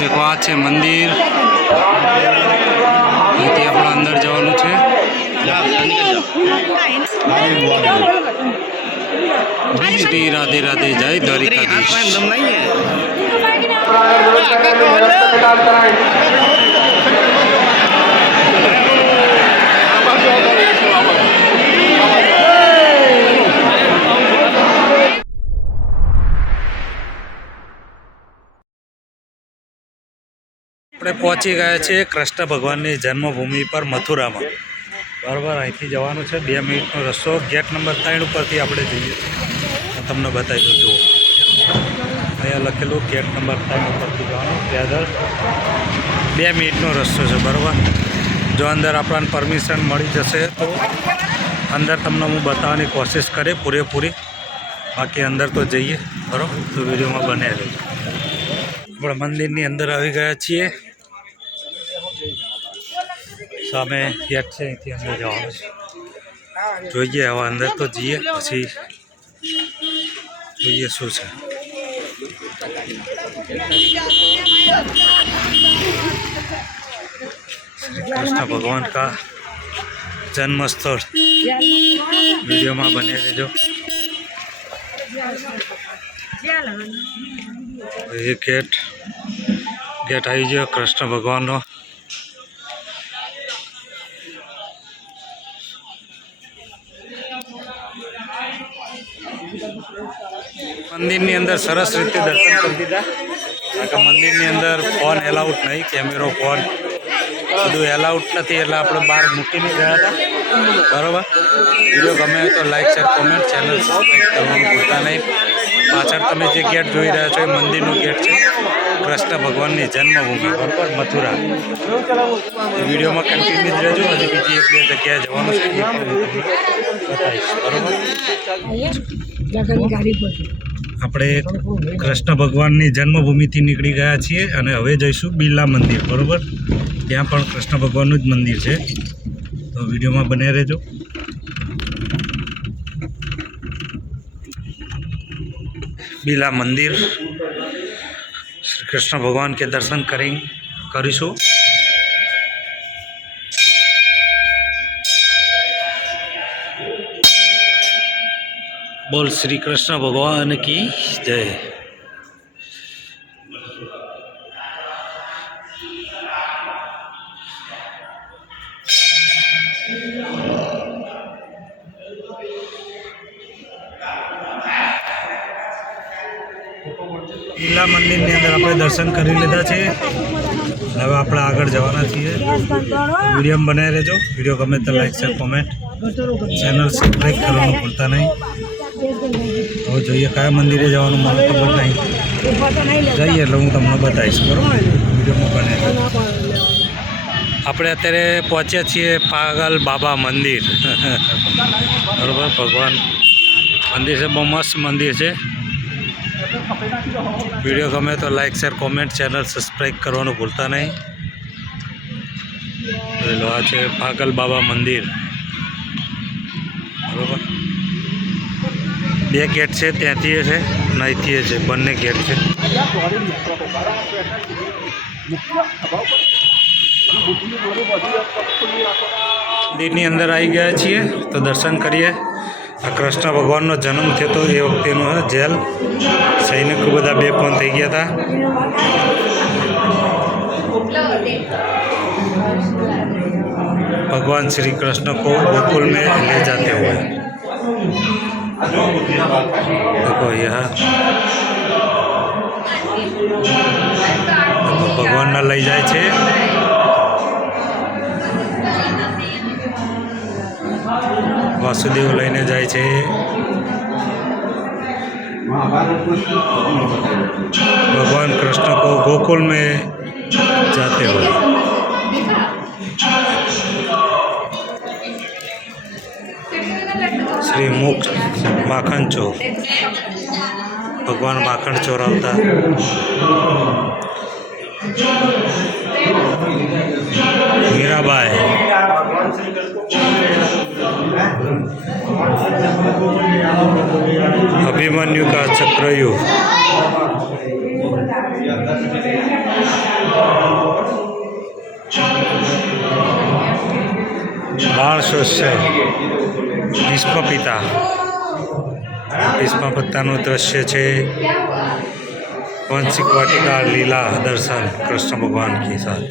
देखो आ है मंदिर અહીંથી આપણે અંદર જવાનું છે શ્રી રાધે રાધે જય દ્વારિકાધીશ આપણે પહોંચી ગયા છીએ કૃષ્ણ ભગવાનની જન્મભૂમિ પર મથુરામાં બરાબર અહીંથી જવાનું છે 2 મિનિટનો રસ્તો ગેટ નંબર 3 ઉપરથી આપણે જઈએ હું તમને બતાવી દઉં જુઓ અહીંયા લખેલું ગેટ નંબર 3 ઉપરથી જવાનું પેદલ 2 મિનિટનો રસ્તો છે બરાબર જો અંદર આપણને પરમિશન મળી જશે તો અંદર તમને હું બતાવવાની કોશિશ કરે પૂરેપૂરી બાકી અંદર તો જઈએ બરાબર તો વિડીયોમાં બને રહેજો આપણે મંદિરની અંદર આવી ગયા છીએ સામે ગેટ છે અહીંથી અંદર જવાનું છે જોઈએ હવે અંદર તો જઈએ પછી જોઈએ શું છે श्री कृष्ण भगवान का जन्म स्थल वीडियो में बने रहो ये गेट आई जाओ कृष्ण भगवान नो मंदिर नी अंदर सरस रीते दर्शन कर दीधा मंदिर नी अंदर फोन एलाउड नहीं कैमरो फोन બધું એલાઉડ નથી એટલે આપણે બહાર મૂકીને ગયા હતા બરાબર વિડીયો ગમે તો like share comment channel subscribe કરવાનું ભૂલતા નહીં પાછળ તમે જે ગેટ જોઈ રહ્યા છો એ મંદિરનું ગેટ છે કૃષ્ણ ભગવાનની જન્મભૂમિ બરાબર મથુરા વિડીયોમાં કન્ટિન્યુ જ રહેજો હજી બીજી એક બે જગ્યાએ જવાનું છે એ પણ હું તમને બતાવીશ બરાબર આપણે કૃષ્ણ ભગવાનની જન્મભૂમિથી નીકળી ગયા છીએ અને હવે જઈશું બિરલા મંદિર બરાબર ત્યાં પણ કૃષ્ણ ભગવાનનું જ મંદિર છે તો વિડીયોમાં બને રહેજો બિરલા મંદિર શ્રી કૃષ્ણ ભગવાન કે દર્શન કરીશું बोल श्री कृष्ण भगवान की जय બિરલા મંદિરની અંદર આપણે દર્શન કરી લીધા છે હવે આપણે આગળ જવાના છીએ વિડીયો બનાવી રહેજો વિડીયો ગમે તો like share comment channel subscribe કરવાનું ભૂલતા નહીં હવે જોઈએ કયા મંદિરે જવાનું મને ખબર નહીં જઈએ એટલે હું તમને બતાવીશ બરાબર વિડીયોમાં બને આપણે અત્યારે પહોંચ્યા છીએ પાગલ બાબા મંદિર બરાબર ભગવાન મંદિર છે બહુ મસ્ત મંદિર છે વિડીયો ગમે તો like share comment channel subscribe કરવાનું ભૂલતા નહીં આ છે પાગલ બાબા મંદિર બરાબર 2 गेट है त्याथी है नहींथी है बने गेट है मंदिर अंदर आई गया छे तो दर्शन करिए आ कृष्ण भगवान नो जन्म थे तो ये वक्ते नो जेल सैनिक बधा बेफोन थी गया था भगवान श्री कृष्ण को गोकुल में ले जाते हुए देखो यहाँ भगवान ना लई जाए छे वासुदेव लईने जाए छे भगवान कृष्ण को गोकुल में जाते हुए श्री मुख माखन चोर भगवान माखन चोरावता मीराबाई अभिमन्यु का चक्रव्यूह માણસોત્સવ ભીષ્મ પિતા ભીષ્મ પિતાનું દ્રશ્ય છે वंशिक वाटिका लीला दर्शन कृष्ण भगवान के साथ।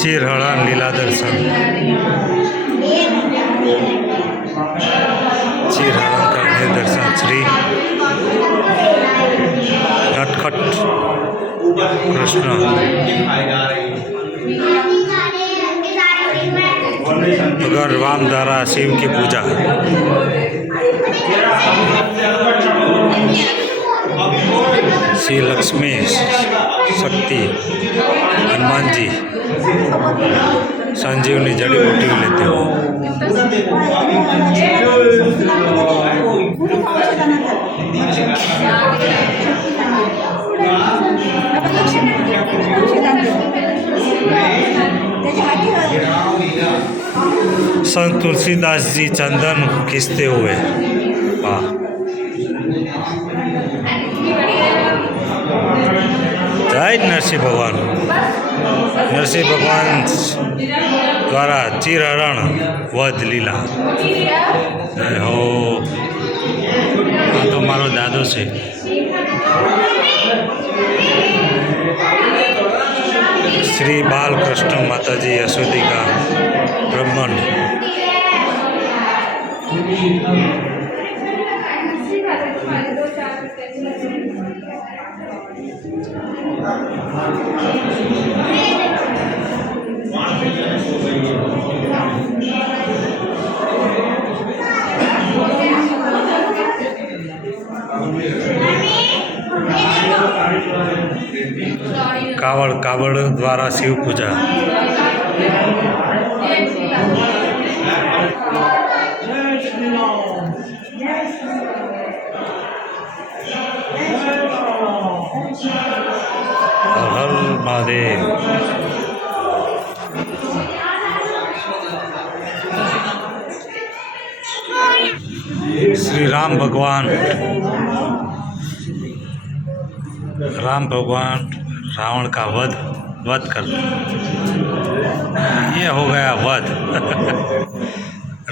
चीरहरण लीला दर्शन चीरहरण करने दर्शन श्री नटखट कृष्ण भगवान राम द्वारा शिव की पूजा श्री लक्ष्मी शक्ति हनुमान जी संजीवनी जड़ी बूटी लेते हो। संत तुलसीदास जी चंदन खींचते हुए, वाह। जय नरसिंह भगवान। नरसिंह भगवान द्वारा चीरहरण वध लीला। जय हो। आ तो मारो दादो से। श्री बालकृष्ण माताजी यशोदिका ब्रह्मांड। कावड़ कावड़ द्वारा शिव पूजा। हर महादेव। श्री राम भगवान रावण का वध कर, ये हो गया वध।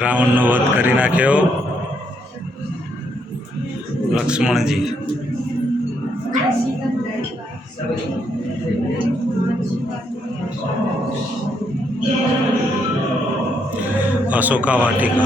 रावण नो वध करी नाख्यो लक्ष्मण जी। अशोका वाटिका।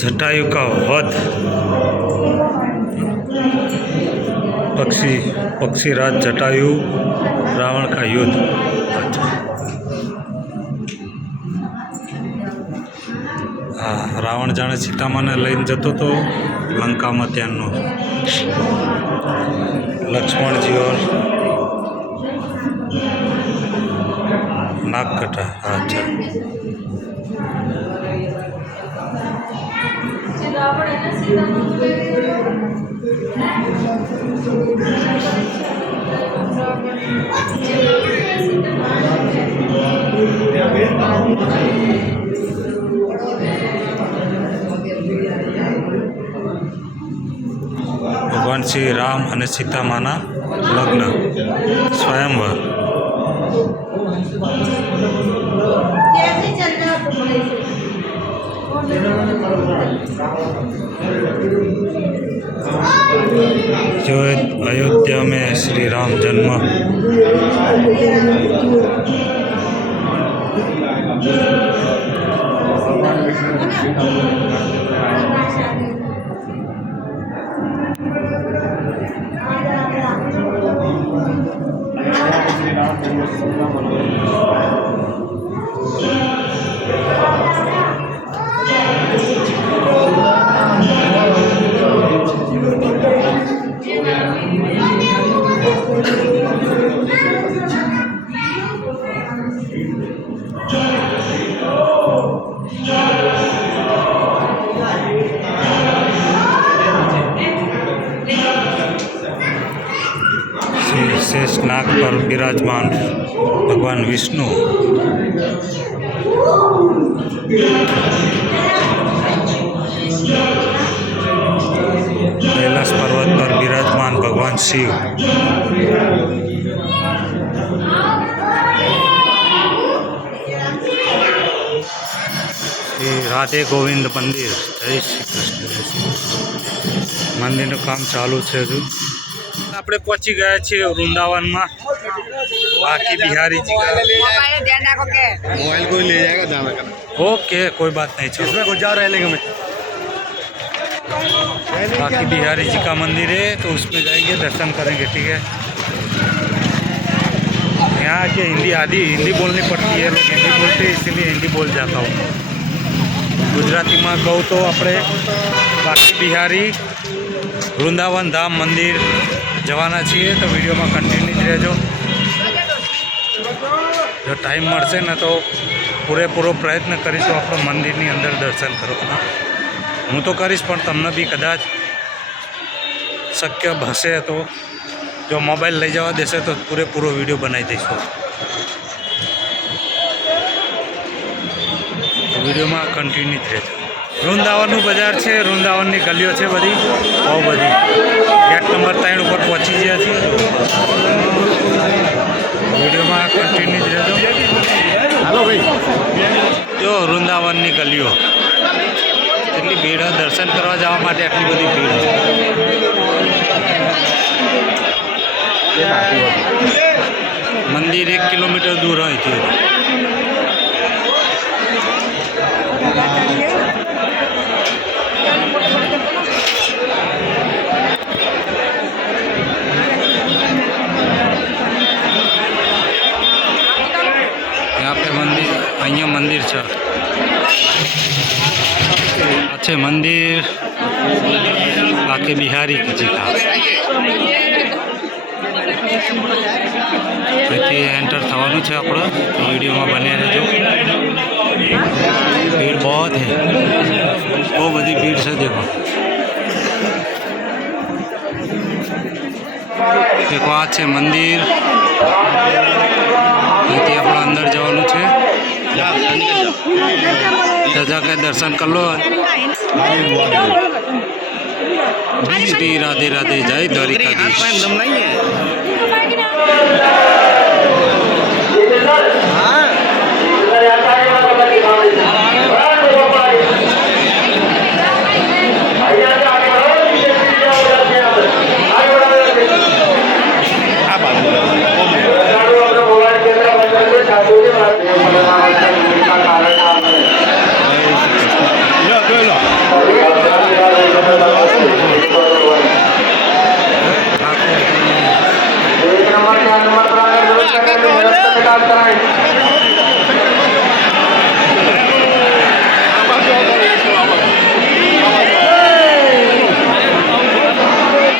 जटायु का वध। पक्षीराज जटायु रावण का युद्ध। हाँ, रावण जाने सीतामा ने लईने जतो तो लंका में त्यानो लक्ष्मण जी और नागकटा। अच्छा, भगवान श्री राम और सीतामाना लग्न स्वयंवर। जो अयोध्या में श्री राम जन्म। शेष नाग पर विराजमान भगवान विष्णु। कैलाश पर्वत पर विराजमान भगवान शिव। श्री राधे गोविंद मंदिर। जय श्री कृष्ण। मंदिर काम चालू है हजू। આપણે પહોંચી ગયા છીએ વૃંદાવનમાં। बाकी बिहारी जी का मोबाइल कोई ले जाएगा जाना करना। ओके, कोई बात नहीं, चलो इसमें कुछ जा रहा है लेकिन बाकी बिहारी जी का मंदिर है तो उसमें जाएंगे, दर्शन करेंगे। ठीक है, यहाँ के हिंदी आदि हिंदी बोलनी पड़ती है, लोग हिंदी बोलते हैं इसीलिए हिंदी बोल जाता हूँ। गुजराती में कहूँ तो अपने बाकी बिहारी वृंदावन धाम मंदिर जवाना छे, तो वीडियो में कंटिन्यू ज रहो। जो टाइम मळशे ने तो पूरेपूरो प्रयत्न करीशुं आपणे मंदिरनी अंदर दर्शन करवाना। हूँ तो करीश पण तमने बी कदाच शक्य हशे तो जो मोबाइल लई जवा देशे तो पूरेपूरो वीडियो बनावी दईशुं। वीडियो में कंटिन्यू ज रहेजो। वृंदावन बजार है, वृंदावन की गलियों है बड़ी बहुत बड़ी। गेट नंबर 3 पर पहुँची गया छे। वीडियो में कंटिन्यू रहजो। हेलो भाई, जो वृंदावन की गलियों एटली भीड़ है, दर्शन करवा जवा माटे आटली बड़ी भीड़ है। मंदिर 1 किलोमीटर दूर है थी। यहाँ पे मंदिर, अहिया मंदिर है अच्छे मंदिर बाकी बिहारी जी का। एंटर थवानुं छे आपणे, तो वीडियो में बने रहो। भीड़ बहुत है, बहुत बड़ी भीड़ से। देखो देखो आ छे मंदिर। અહીંથી આપણે અંદર જવાનું છે, રાજા કે દર્શન કરી લો। શ્રી રાધે રાધે, જય દ્વારિકાધીશ।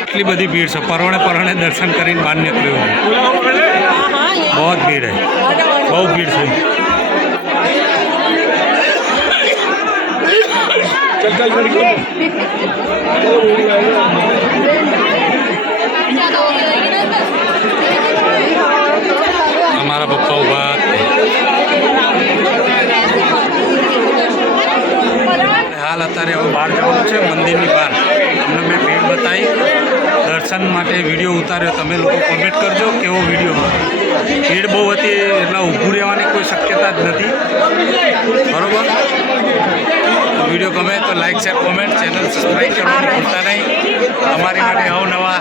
એટલી બધી ભીડ છે, પરણે દર્શન કરીને બહાર નીકળ્યો। बहुत भीड़ है, बहुत भीड़ है। हमारा पप्पा उभा हाल अत्यारे बहार जवानुं छे, मंदिर बहार। तमने मैं भीड़ बताई, दर्शन माटे वीडियो उतार्यो। तमे लोग कमेंट करजो केवो वीडियो। भीड़ बहुत थी एटले ऊभुं रहेवानी कोई शक्यता ज नथी, बरोबर। तो वीडियो गमे तो like share comment, channel subscribe करवानुं भूलता नहीं। तमारी माटे अवनवा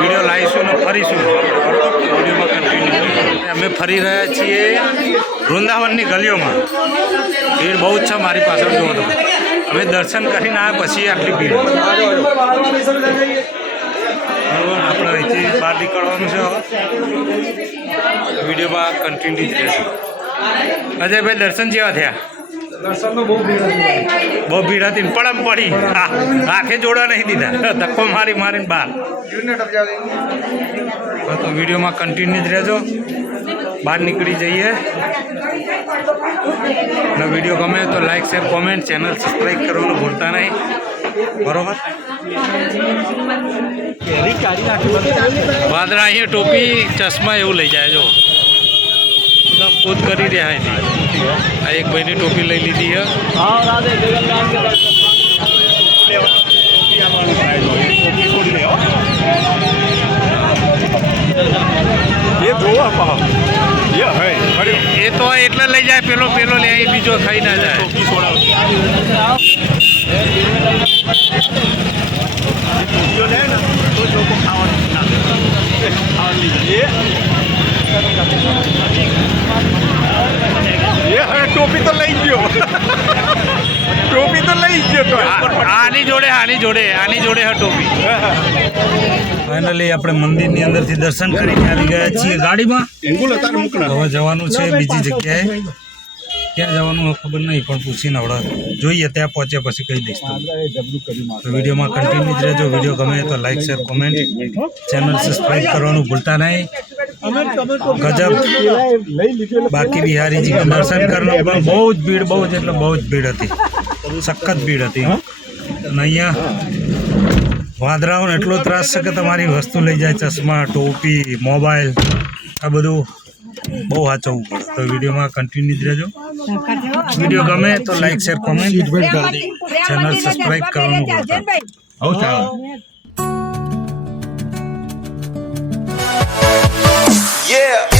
वीडियो लावीशुं ने फरीशुं, बरोबर। वीडियो में कंटिन्यू अमे फरी रह्या छीए वृंदावननी गलीओमां। भीड़ बहुत है, मारी पाछळ जोवो तमे। अमे दर्शन करीने आव्या पछी आटली भीड़। બરાબર આપણે અહીંથી બહાર નીકળવાનું છે હવે વિડીયોમાં કન્ટિન્યુ જ રહેશે અજયભાઈ દર્શન જેવા થયા બહુ ભીડ હતી ને પડમ પડી આંખે જોડા નહીં દીધા ધક્કો મારી મારીને બહાર તો વિડીયોમાં કન્ટિન્યુ જ રહેજો બહાર નીકળી જઈએ અને વિડીયો ગમે તો like share comment channel subscribe કરવાનું ભૂલતા નહીં બરોબર વાદળા અહીંયા ટોપી ચશ્મા એવું લઈ જાય જો પૂત કરી રહ્યા અહીંથી આ એક ભાઈની ટોપી લઈ લીધી છે એ તો એટલે લઈ જાય પેલો લે અહીં બીજો ખાઈ ના જાય ટોપી તો લઈ ગયો આની જોડે હે ટોપી ફાઇનલી આપણે મંદિરની અંદરથી દર્શન કરીને આવી ગયા છીએ ગાડીમાં હવે જવાનું છે બીજી જગ્યાએ ક્યાં જવાનું ખબર નહીં પણ પૂછીને હવે જોઈએ ત્યાં પહોંચ્યા પછી કહી દઈશ તો વિડીયોમાં કન્ટિન્યુ જ રહેજો વિડીયો ગમે તો like share comment channel subscribe કરવાનું ભૂલતા નહીં ગજબ બાકી બિહારીજી કે દર્શન કરવાનું પણ બહુ જ ભીડ હતી સખત ભીડ હતી અને અહીંયા વાદળાઓને એટલો ત્રાસ છે કે તમારી વસ્તુ લઈ જાય ચશ્મા ટોપી મોબાઈલ આ બધું બહુ સાચવવું પડે તો વિડીયોમાં કન્ટિન્યુ જ રહેજો વિડીયો ગમે તો like share comment channel subscribe કરવાનું ભૂલતા Yeah.